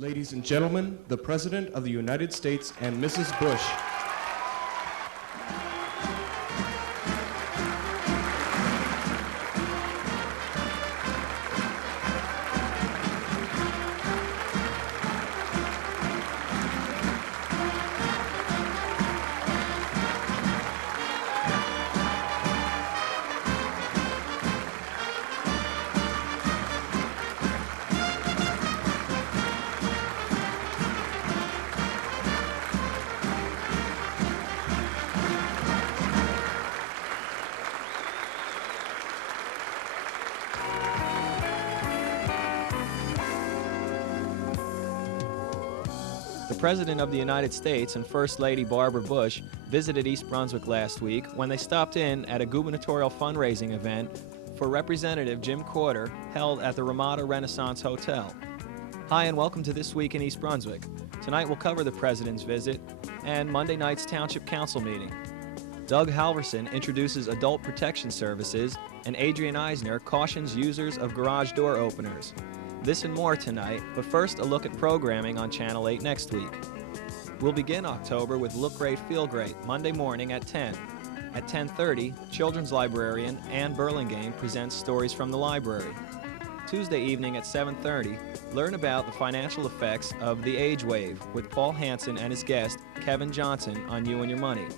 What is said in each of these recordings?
Ladies and gentlemen, the President of the United States and Mrs. Bush. The President of the United States and First Lady Barbara Bush visited East Brunswick last week when they stopped in at a gubernatorial fundraising event for Representative Jim Courter held at the Ramada Renaissance Hotel. Hi and welcome to This Week in East Brunswick. Tonight we'll cover the President's visit and Monday night's Township Council meeting. Doug Halverson introduces adult protection services and Adrian Eisner cautions users of garage door openers. This and more tonight, but first a look at programming on Channel 8 next week. We'll begin October with Look Great, Feel Great, Monday morning at 10. At 10:30, children's librarian Ann Burlingame presents stories from the library. Tuesday evening at 7:30, learn about the financial effects of the age wave with Paul Hansen and his guest, Kevin Johnson, on You and Your Money.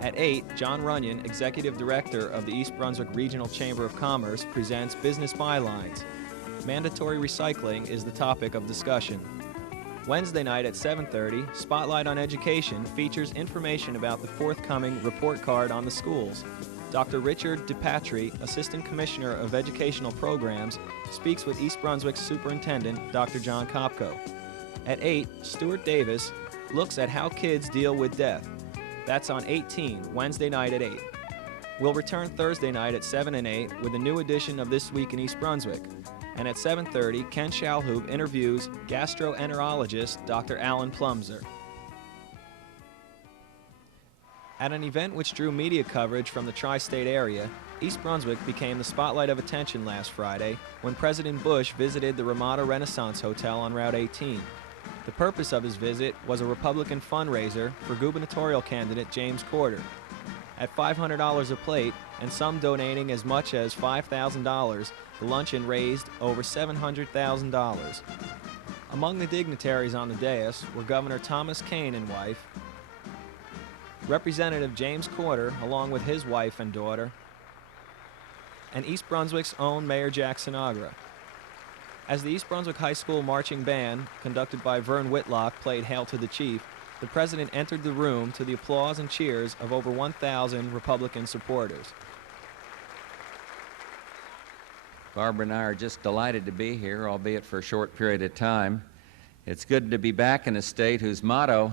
At 8, John Runyon, Executive Director of the East Brunswick Regional Chamber of Commerce, presents Business Bylines. Mandatory recycling is the topic of discussion. Wednesday night at 7:30, Spotlight on Education features information about the forthcoming report card on the schools. Dr. Richard DePatry, Assistant Commissioner of Educational Programs, speaks with East Brunswick's Superintendent, Dr. John Kopko. At 8, Stuart Davis looks at how kids deal with death. That's on 18, Wednesday night at 8. We'll return Thursday night at 7 and 8 with a new edition of This Week in East Brunswick. And at 7:30, Ken Shalhoub interviews gastroenterologist Dr. Alan Plumser. At an event which drew media coverage from the tri-state area, East Brunswick became the spotlight of attention last Friday when President Bush visited the Ramada Renaissance Hotel on Route 18. The purpose of his visit was a Republican fundraiser for gubernatorial candidate James Courter. At $500 a plate, and some donating as much as $5,000, the luncheon raised over $700,000. Among the dignitaries on the dais were Governor Thomas Kane and wife, Representative James Courter along with his wife and daughter, and East Brunswick's own Mayor Jack Sinagra. As the East Brunswick High School marching band, conducted by Vern Whitlock, played Hail to the Chief, the President entered the room to the applause and cheers of over 1,000 Republican supporters. Barbara and I are just delighted to be here, albeit for a short period of time. It's good to be back in a state whose motto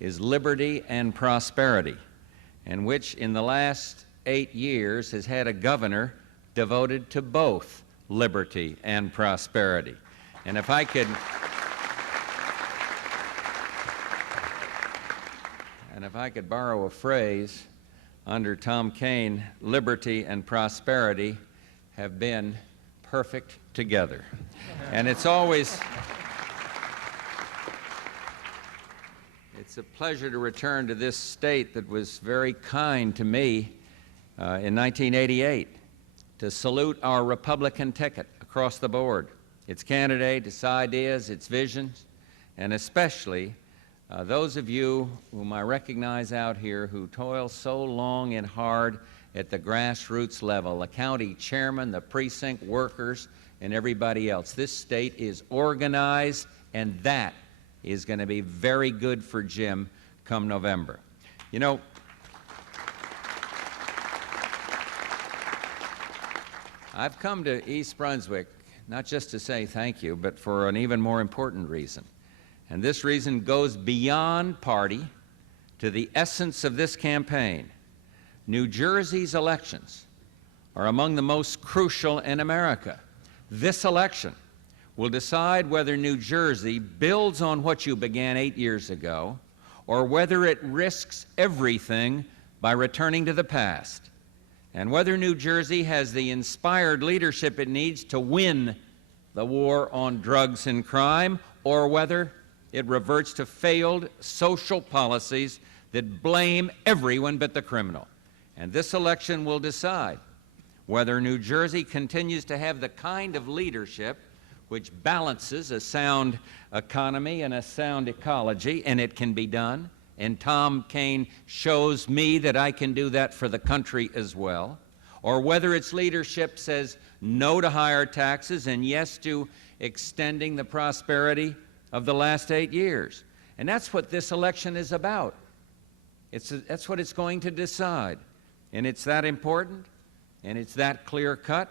is liberty and prosperity, and which in the last 8 years has had a governor devoted to both liberty and prosperity. And if I could borrow a phrase, under Tom Kane, liberty and prosperity have been perfect together. And it's a pleasure to return to this state that was very kind to me in 1988, to salute our Republican ticket across the board, its candidate, its ideas, its visions, and especially those of you whom I recognize out here who toil so long and hard at the grassroots level, the county chairman, the precinct workers, and everybody else. This state is organized, and that is going to be very good for Jim come November. You know, I've come to East Brunswick not just to say thank you, but for an even more important reason. And this reason goes beyond party to the essence of this campaign. New Jersey's elections are among the most crucial in America. This election will decide whether New Jersey builds on what you began 8 years ago, or whether it risks everything by returning to the past, and whether New Jersey has the inspired leadership it needs to win the war on drugs and crime, or whether it reverts to failed social policies that blame everyone but the criminal. And this election will decide whether New Jersey continues to have the kind of leadership which balances a sound economy and a sound ecology, and it can be done. And Tom Kean shows me that I can do that for the country as well. Or whether its leadership says no to higher taxes and yes to extending the prosperity of the last 8 years. And that's what this election is about. That's what it's going to decide. And it's that important, and it's that clear-cut.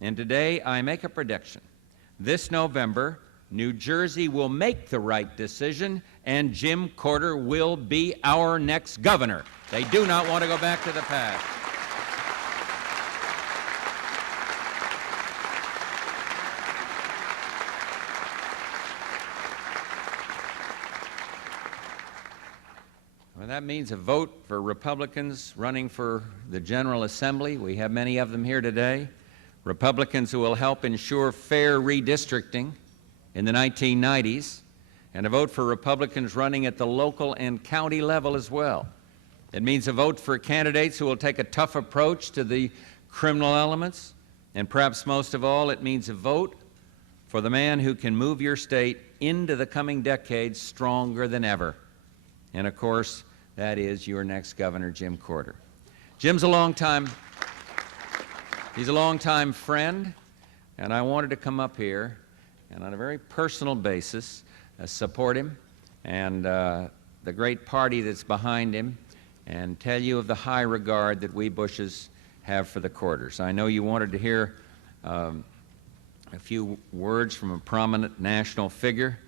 And today I make a prediction. This November, New Jersey will make the right decision, and Jim Cotter will be our next governor. They do not want to go back to the past. Well, that means a vote for Republicans running for the General Assembly. We have many of them here today. Republicans who will help ensure fair redistricting in the 1990s, and a vote for Republicans running at the local and county level as well. It means a vote for candidates who will take a tough approach to the criminal elements, and perhaps most of all, it means a vote for the man who can move your state into the coming decades stronger than ever. And of course, that is your next governor, Jim Cotter. Jim's a longtime friend, and I wanted to come up here and on a very personal basis support him and the great party that's behind him and tell you of the high regard that we Bushes have for the Cotters. I know you wanted to hear a few words from a prominent national figure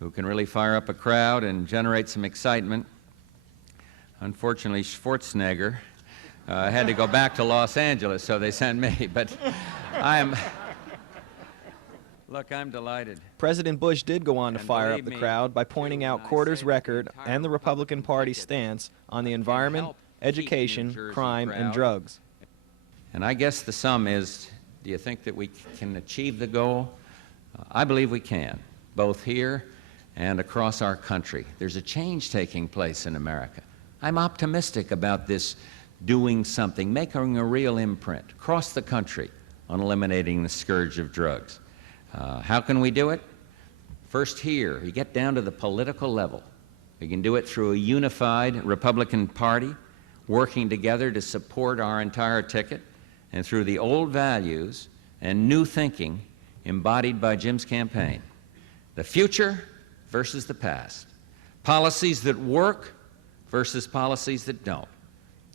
who can really fire up a crowd and generate some excitement. Unfortunately, Schwarzenegger had to go back to Los Angeles, so they sent me. But look, I'm delighted. President Bush did go on to fire up the crowd by pointing out Cotter's record and the Republican Party's stance on the environment, education, crime, and drugs. And I guess the sum is, do you think that we can achieve the goal? I believe we can, both here and across our country. There's a change taking place in America. I'm optimistic about this doing something, making a real imprint across the country on eliminating the scourge of drugs. How can we do it? First here, you get down to the political level. We can do it through a unified Republican Party, working together to support our entire ticket, and through the old values and new thinking embodied by Jim's campaign. The future versus the past. Policies that work versus policies that don't.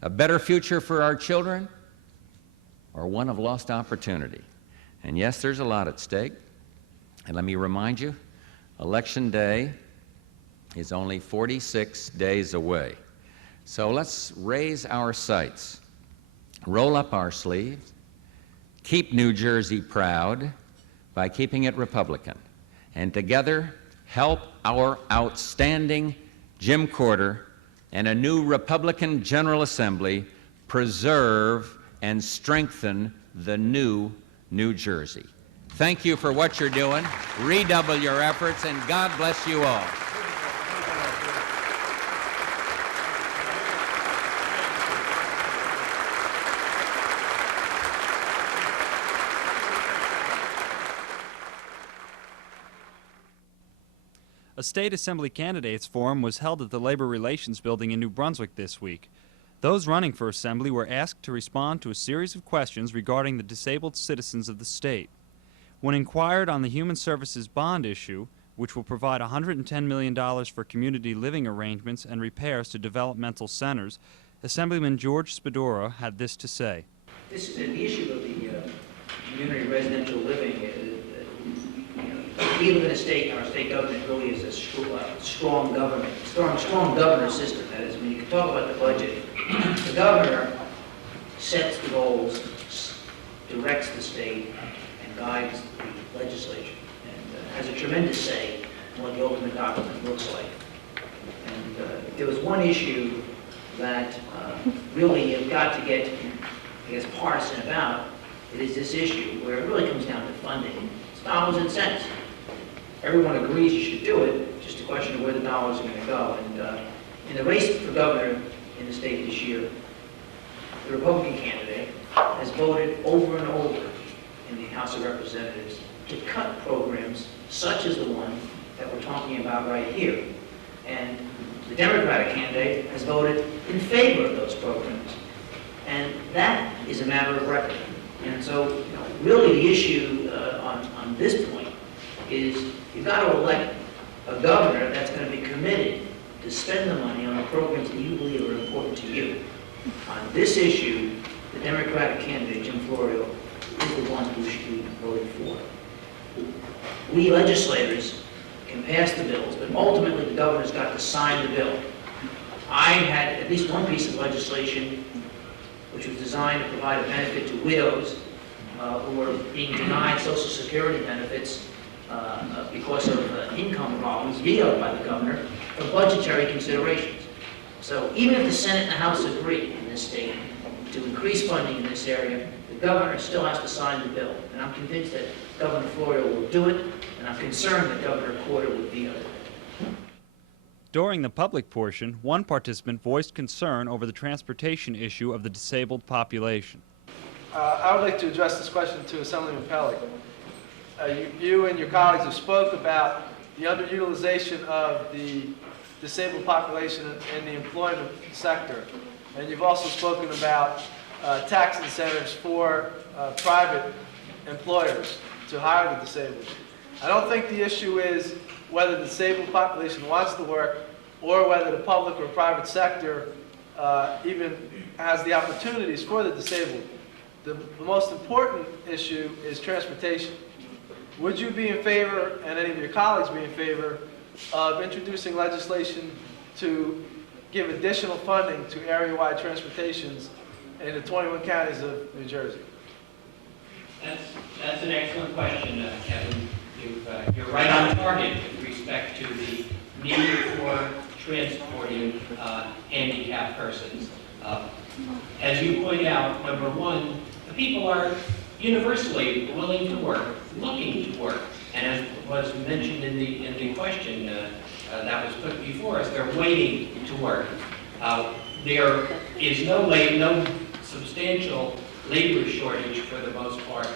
A better future for our children or one of lost opportunity. And yes, there's a lot at stake. And let me remind you, Election Day is only 46 days away. So let's raise our sights, roll up our sleeves, keep New Jersey proud by keeping it Republican, and together help our outstanding Jim Cotter and a new Republican General Assembly preserve and strengthen the new New Jersey. Thank you for what you're doing. Redouble your efforts, and God bless you all. A state assembly candidates forum was held at the Labor Relations Building in New Brunswick this week. Those running for assembly were asked to respond to a series of questions regarding the disabled citizens of the state. When inquired on the Human Services bond issue, which will provide $110 million for community living arrangements and repairs to developmental centers, Assemblyman George Spadora had this to say. The issue of the community residential living, we live in a state, and our state government really is a strong government, strong governor system. That is, when you talk about the budget, the governor sets the goals, directs the state, and guides the legislature, and has a tremendous say in what the ultimate document looks like. And if there was one issue that really you've got to get, I guess, partisan about, it is this issue where it really comes down to funding. It's dollars and cents. Everyone agrees you should do it, just a question of where the dollars are going to go. And in the race for governor in the state this year, the Republican candidate has voted over and over in the House of Representatives to cut programs such as the one that we're talking about right here. And the Democratic candidate has voted in favor of those programs. And that is a matter of record. And so, really the issue on this point is you've got to elect a governor that's going to be committed to spend the money on the programs that you believe are important to you. On this issue, the Democratic candidate, Jim Florio, is the one who should be voted for. We legislators can pass the bills, but ultimately the governor's got to sign the bill. I had at least one piece of legislation which was designed to provide a benefit to widows who were being denied Social Security benefits because of income problems, vetoed by the governor for budgetary considerations. So even if the Senate and the House agree in this state to increase funding in this area, the governor still has to sign the bill. And I'm convinced that Governor Florio will do it, and I'm concerned that Governor Porter would veto it. During the public portion, one participant voiced concern over the transportation issue of the disabled population. I would like to address this question to Assemblyman Pelley. You and your colleagues have spoke about the underutilization of the disabled population in the employment sector, and you've also spoken about tax incentives for private employers to hire the disabled. I don't think the issue is whether the disabled population wants to work or whether the public or private sector even has the opportunities for the disabled. The most important issue is transportation. Would you be in favor, and any of your colleagues be in favor, of introducing legislation to give additional funding to area-wide transportations in the 21 counties of New Jersey? That's an excellent question, Kevin. You're right on target with respect to the need for transporting handicapped persons. As you point out, number one, the people are universally willing to work, looking to work, and as was mentioned in the question that was put before us, they're waiting to work. There is no substantial labor shortage for the most part.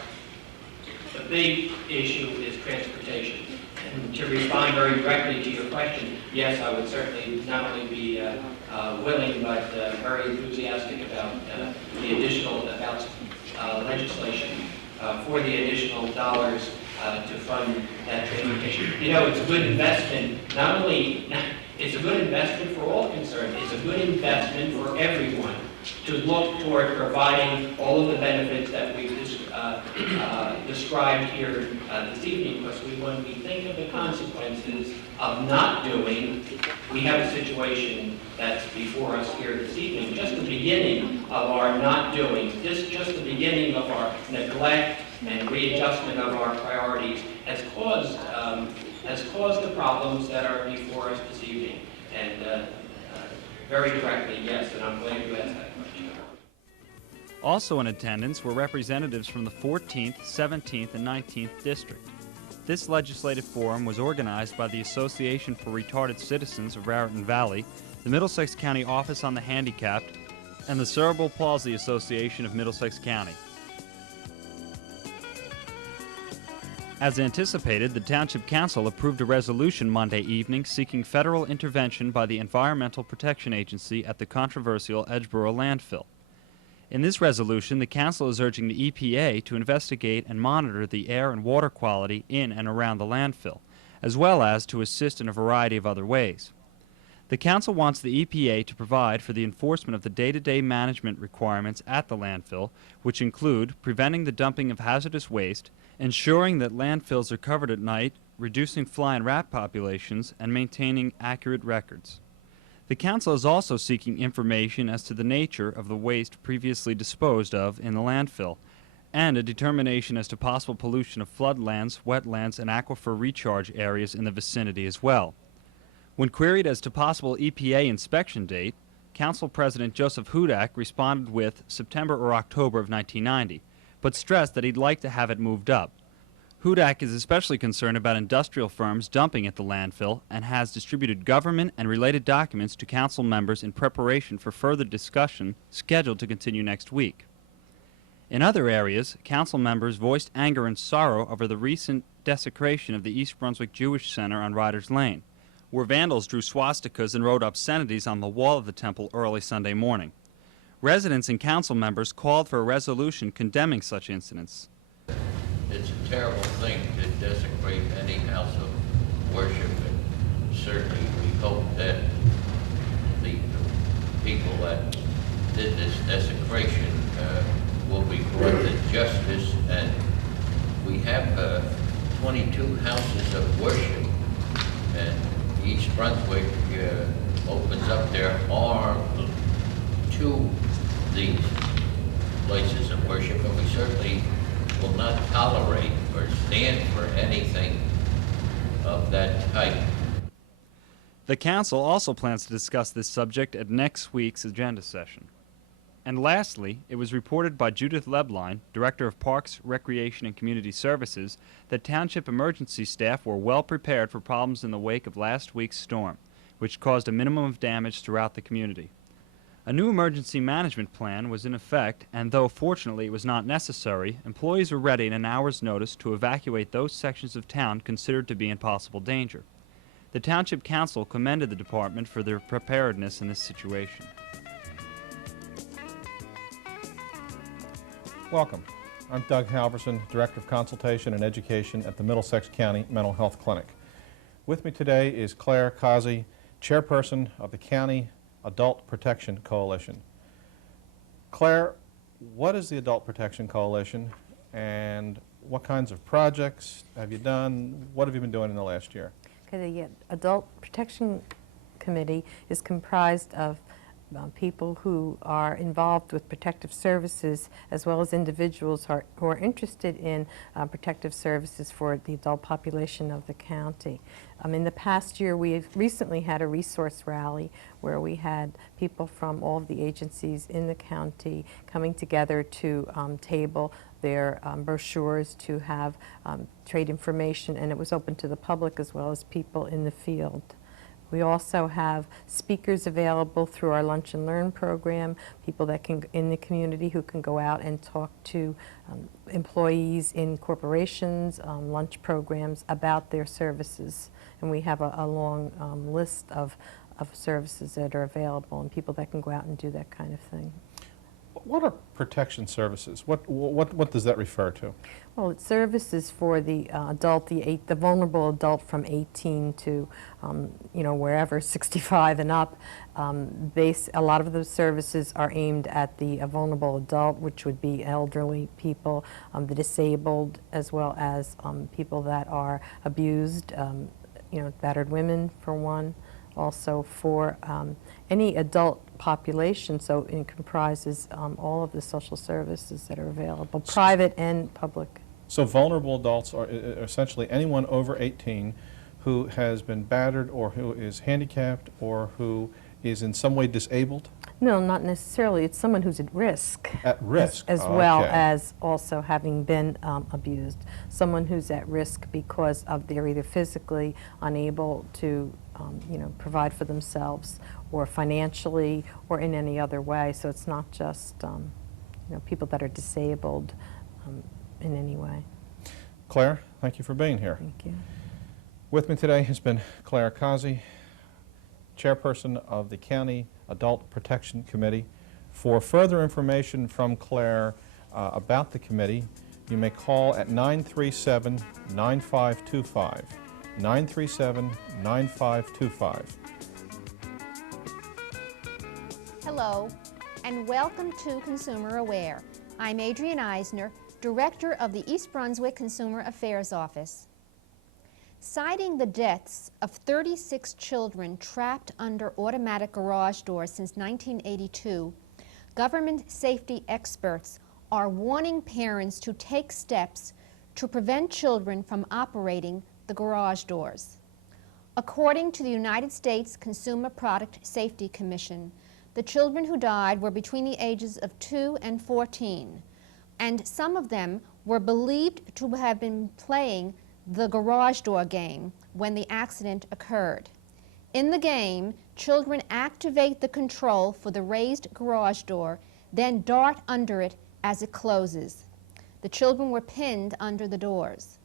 The big issue is transportation. And to respond very directly to your question, yes, I would certainly not only be willing, but very enthusiastic about the additional legislation for the additional dollars to fund that transportation. You know, it's a good investment. Not only it's a good investment for all concerned, it's a good investment for everyone to look toward providing all of the benefits that we've described here this evening, because when we think of the consequences of not doing, we have a situation that's before us here this evening. Just the beginning of our not doing, just the beginning of our neglect and readjustment of our priorities has caused the problems that are before us this evening. And very directly, yes, and I'm glad you asked that question. Also in attendance were representatives from the 14th, 17th, and 19th District. This legislative forum was organized by the Association for Retarded Citizens of Raritan Valley, the Middlesex County Office on the Handicapped, and the Cerebral Palsy Association of Middlesex County. As anticipated, the Township Council approved a resolution Monday evening seeking federal intervention by the Environmental Protection Agency at the controversial Edgeboro landfill. In this resolution, the Council is urging the EPA to investigate and monitor the air and water quality in and around the landfill, as well as to assist in a variety of other ways. The Council wants the EPA to provide for the enforcement of the day-to-day management requirements at the landfill, which include preventing the dumping of hazardous waste, ensuring that landfills are covered at night, reducing fly and rat populations, and maintaining accurate records. The Council is also seeking information as to the nature of the waste previously disposed of in the landfill, and a determination as to possible pollution of floodlands, wetlands, and aquifer recharge areas in the vicinity as well. When queried as to possible EPA inspection date, Council President Joseph Hudak responded with September or October of 1990, but stressed that he'd like to have it moved up. HUDAC is especially concerned about industrial firms dumping at the landfill and has distributed government and related documents to council members in preparation for further discussion scheduled to continue next week. In other areas, council members voiced anger and sorrow over the recent desecration of the East Brunswick Jewish Center on Riders Lane, where vandals drew swastikas and wrote obscenities on the wall of the temple early Sunday morning. Residents and council members called for a resolution condemning such incidents. It's a terrible thing to desecrate any house of worship, and certainly we hope that the people that did this desecration will be brought to justice. And we have 22 houses of worship, and East Brunswick opens up their arm to these places of worship, and we certainly will not tolerate or stand for anything of that type. The council also plans to discuss this subject at next week's agenda session. And lastly, it was reported by Judith Lebline, Director of Parks, Recreation, and Community Services, that township emergency staff were well prepared for problems in the wake of last week's storm, which caused a minimum of damage throughout the community. A new emergency management plan was in effect, and though fortunately it was not necessary, employees were ready in an hour's notice to evacuate those sections of town considered to be in possible danger. The Township Council commended the department for their preparedness in this situation. Welcome. I'm Doug Halverson, Director of Consultation and Education at the Middlesex County Mental Health Clinic. With me today is Clair Kazi, Chairperson of the County Adult Protection Coalition. Claire, what is the Adult Protection Coalition, and what kinds of projects have you done? What have you been doing in the last year? Okay, the Adult Protection Committee is comprised of people who are involved with protective services, as well as individuals who are interested in protective services for the adult population of the county. In the past year, we have recently had a resource rally where we had people from all of the agencies in the county coming together to table their brochures, to have trade information, and it was open to the public as well as people in the field. We also have speakers available through our Lunch and Learn program, people that can, in the community, who can go out and talk to employees in corporations, lunch programs about their services. And we have a long list of services that are available and people that can go out and do that kind of thing. What are protection services? What does that refer to? Well, it's services for the adult, the vulnerable adult from 18 to, wherever, 65 and up. A lot of those services are aimed at the vulnerable adult, which would be elderly people, the disabled, as well as people that are abused, battered women, for one. Also for any adult population, so it comprises all of the social services that are available, private and public. So vulnerable adults are essentially anyone over 18 who has been battered or who is handicapped or who is in some way disabled? No, not necessarily. It's someone who's at risk. At risk. As well as also having been abused. Someone who's at risk because of they're either physically unable to provide for themselves, or financially, or in any other way. So it's not just people that are disabled in any way. Claire, thank you for being here. Thank you. With me today has been Claire Kazi, Chairperson of the County Adult Protection Committee. For further information from Claire about the committee, you may call at 937-9525. 937-9525. Hello, and welcome to Consumer Aware. I'm Adrienne Eisner, Director of the East Brunswick Consumer Affairs Office. Citing the deaths of 36 children trapped under automatic garage doors since 1982, government safety experts are warning parents to take steps to prevent children from operating the garage doors. According to the United States Consumer Product Safety Commission, the children who died were between the ages of 2 and 14, and some of them were believed to have been playing the garage door game when the accident occurred. In the game, children activate the control for the raised garage door, then dart under it as it closes. The children were pinned under the doors.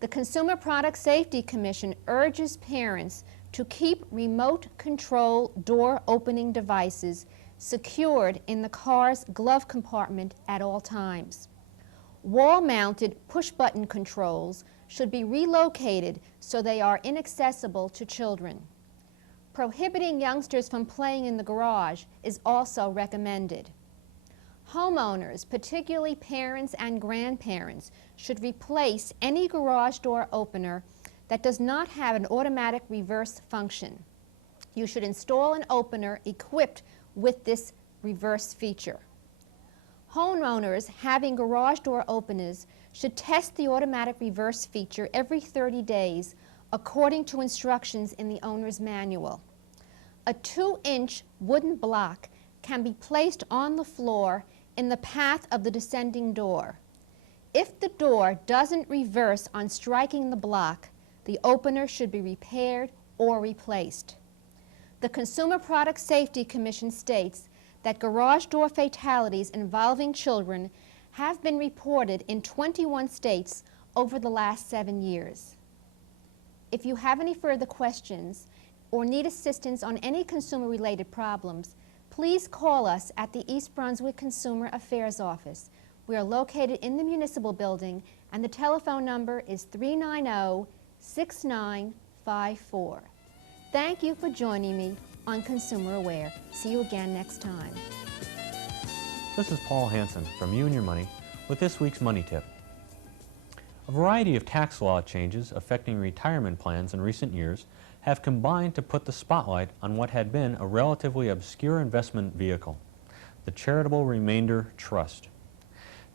The Consumer Product Safety Commission urges parents to keep remote control door opening devices secured in the car's glove compartment at all times. Wall-mounted push-button controls should be relocated so they are inaccessible to children. Prohibiting youngsters from playing in the garage is also recommended. Homeowners, particularly parents and grandparents, should replace any garage door opener that does not have an automatic reverse function. You should install an opener equipped with this reverse feature. Homeowners having garage door openers should test the automatic reverse feature every 30 days according to instructions in the owner's manual. A 2-inch wooden block can be placed on the floor in the path of the descending door. If the door doesn't reverse on striking the block, the opener should be repaired or replaced. The Consumer Product Safety Commission states that garage door fatalities involving children have been reported in 21 states over the last 7 years. If you have any further questions or need assistance on any consumer-related problems, please call us at the East Brunswick Consumer Affairs Office. We are located in the municipal building, and the telephone number is 390-6954. Thank you for joining me on Consumer Aware. See you again next time. This is Paul Hansen from You and Your Money with this week's Money Tip. A variety of tax law changes affecting retirement plans in recent years have combined to put the spotlight on what had been a relatively obscure investment vehicle, the Charitable Remainder Trust.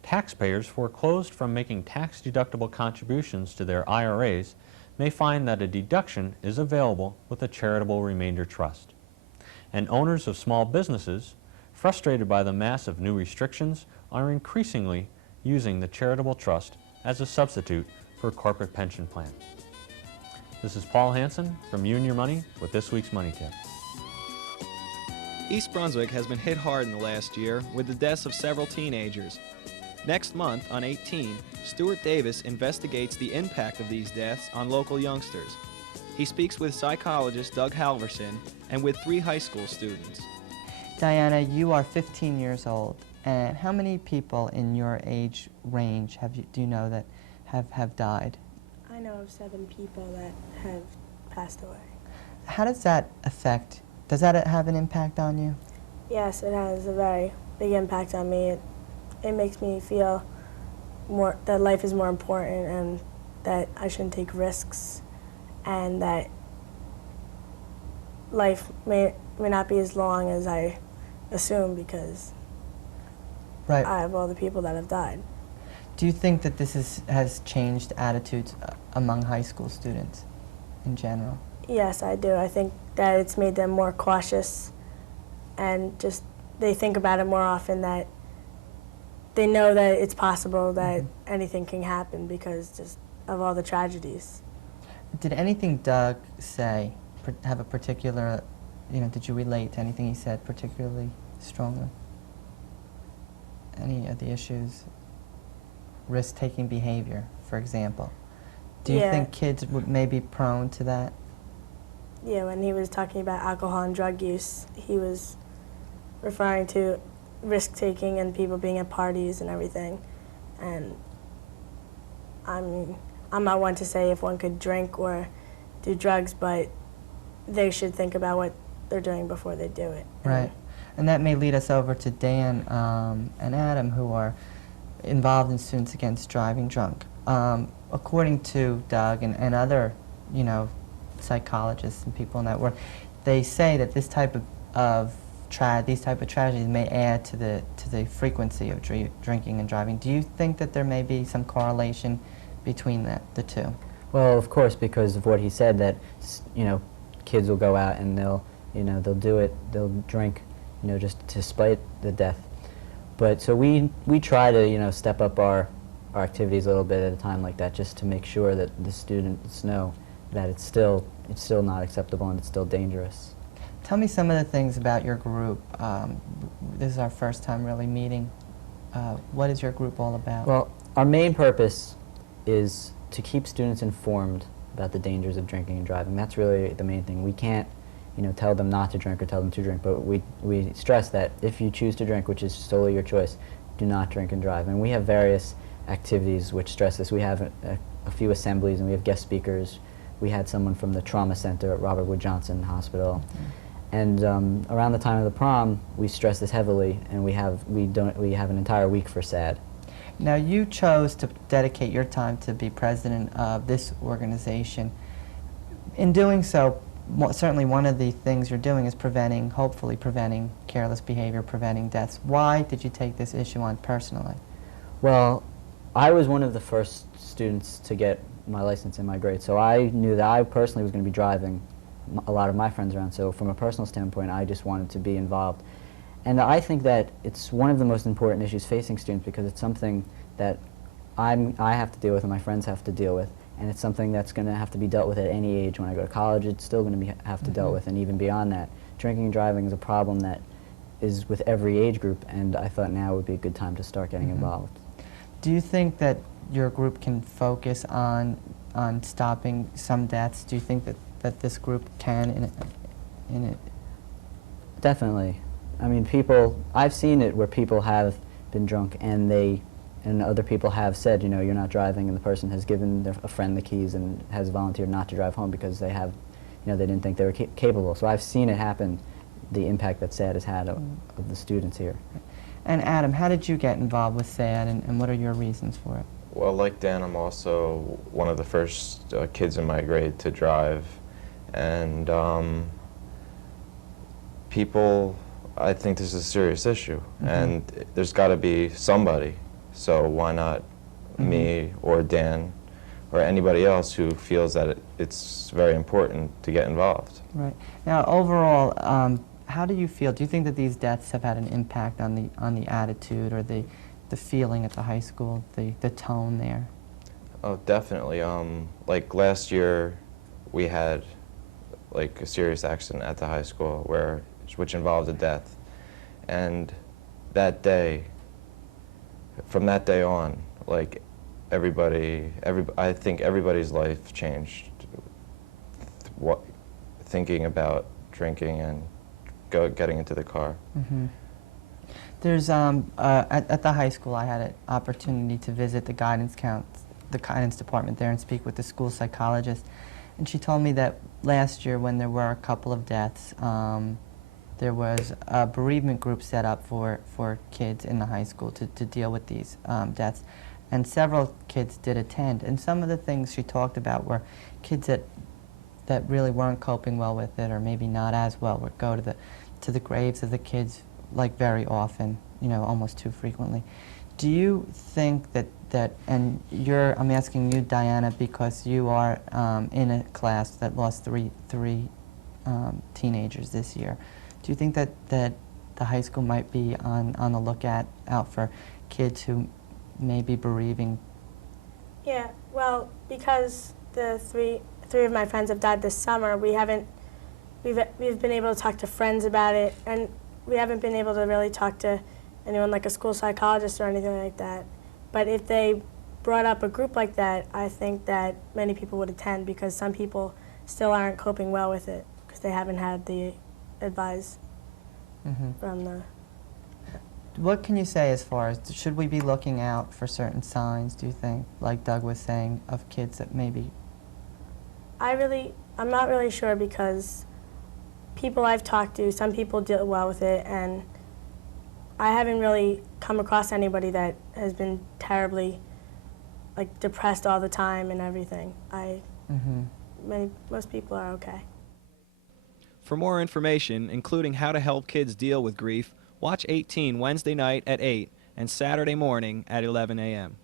Taxpayers foreclosed from making tax-deductible contributions to their IRAs may find that a deduction is available with the Charitable Remainder Trust. And owners of small businesses, frustrated by the mass of new restrictions, are increasingly using the charitable trust as a substitute for corporate pension plans. This is Paul Hansen from You and Your Money with this week's Money Tip. East Brunswick has been hit hard in the last year with the deaths of several teenagers. Next month, on 18, Stuart Davis investigates the impact of these deaths on local youngsters. He speaks with psychologist Doug Halverson and with 3 high school students. Diana, you are 15 years old, and how many people in your age range do you know that have died? I know of 7 people that have passed away. How does that affect, does that have an impact on you? Yes, it has a very big impact on me. It makes me feel that life is more important and that I shouldn't take risks and that life may not be as long as I assume because right. I have all the people that have died. Do you think that this has changed attitudes among high school students in general? Yes, I do. I think that it's made them more cautious and just they think about it more often, that they know that it's possible that anything can happen because just of all the tragedies. Did anything Doug say have a particular, did you relate to anything he said particularly strongly? Any of the issues? Risk-taking behavior, for example. Do you think kids may be prone to that? Yeah, when he was talking about alcohol and drug use, he was referring to risk-taking and people being at parties and everything. And I mean, I'm not one to say if one could drink or do drugs, but they should think about what they're doing before they do it. Right. And that may lead us over to Dan and Adam, who are involved in Students Against Driving Drunk. According to Doug and other, psychologists and people in that world, they say that this type of these type of tragedies may add to the frequency of drinking and driving. Do you think that there may be some correlation between the two? Well, of course, because of what he said, that kids will go out and they'll do it, they'll drink, just to spite the death. But so we try to step up our our activities a little bit at a time like that, just to make sure that the students know that it's still not acceptable and it's still dangerous. Tell me some of the things about your group. This is our first time really meeting. What is your group all about? Well, our main purpose is to keep students informed about the dangers of drinking and driving. That's really the main thing. We can't, tell them not to drink or tell them to drink, but we stress that if you choose to drink, which is solely your choice, do not drink and drive. And we have various activities which stress this. We have a few assemblies and we have guest speakers. We had someone from the trauma center at Robert Wood Johnson Hospital. And around the time of the prom, we stress this heavily, and we have an entire week for SAD. Now, you chose to dedicate your time to be president of this organization. In doing so, certainly one of the things you're doing is hopefully preventing careless behavior, preventing deaths. Why did you take this issue on personally? Well, I was one of the first students to get my license in my grade, so I knew that I personally was going to be driving a lot of my friends around. So from a personal standpoint, I just wanted to be involved. And I think that it's one of the most important issues facing students because it's something that I have to deal with and my friends have to deal with. And it's something that's going to have to be dealt with at any age. When I go to college, it's still going to have to dealt with. And even beyond that, drinking and driving is a problem that is with every age group. And I thought now would be a good time to start getting involved. Do you think that your group can focus on stopping some deaths? Do you think that this group can in it? Definitely. I mean, I've seen it where people have been drunk and other people have said, you're not driving, and the person has given a friend the keys and has volunteered not to drive home because they have, they didn't think they were capable. So I've seen it happen, the impact that SAD has had of the students here. And Adam, how did you get involved with SAD, and what are your reasons for it? Well, like Dan, I'm also one of the first kids in my grade to drive. And I think this is a serious issue, and there's got to be somebody. So why not me or Dan or anybody else who feels that it's very important to get involved? Right. Now, overall, how do you feel? Do you think that these deaths have had an impact on the attitude or the feeling at the high school, the tone there? Oh, definitely. Like last year, we had like a serious accident at the high school which involved a death, and that day, from that day on, like I think everybody's life changed. Thinking about drinking and getting into the car. There's at the high school, I had an opportunity to visit the guidance department there and speak with the school psychologist. And she told me that last year when there were a couple of deaths, there was a bereavement group set up for kids in the high school to deal with these deaths. And several kids did attend. And some of the things she talked about were kids that really weren't coping well with it, or maybe not as well, would go to the graves of the kids like very often, almost too frequently. Do you think that and I'm asking you, Diana, because you are in a class that lost three teenagers this year. Do you think that the high school might be on the lookout out for kids who may be bereaving? Yeah, well, because the three of my friends have died this summer, we've been able to talk to friends about it, and we haven't been able to really talk to anyone like a school psychologist or anything like that. But if they brought up a group like that, I think that many people would attend, because some people still aren't coping well with it because they haven't had the advice from the... What can you say as far as, should we be looking out for certain signs, do you think, like Doug was saying, of kids that maybe... I'm not really sure, because people I've talked to, some people deal well with it, and I haven't really come across anybody that has been terribly depressed all the time and everything. Most people are okay. For more information, including how to help kids deal with grief, watch 18 Wednesday night at 8 and Saturday morning at 11 a.m.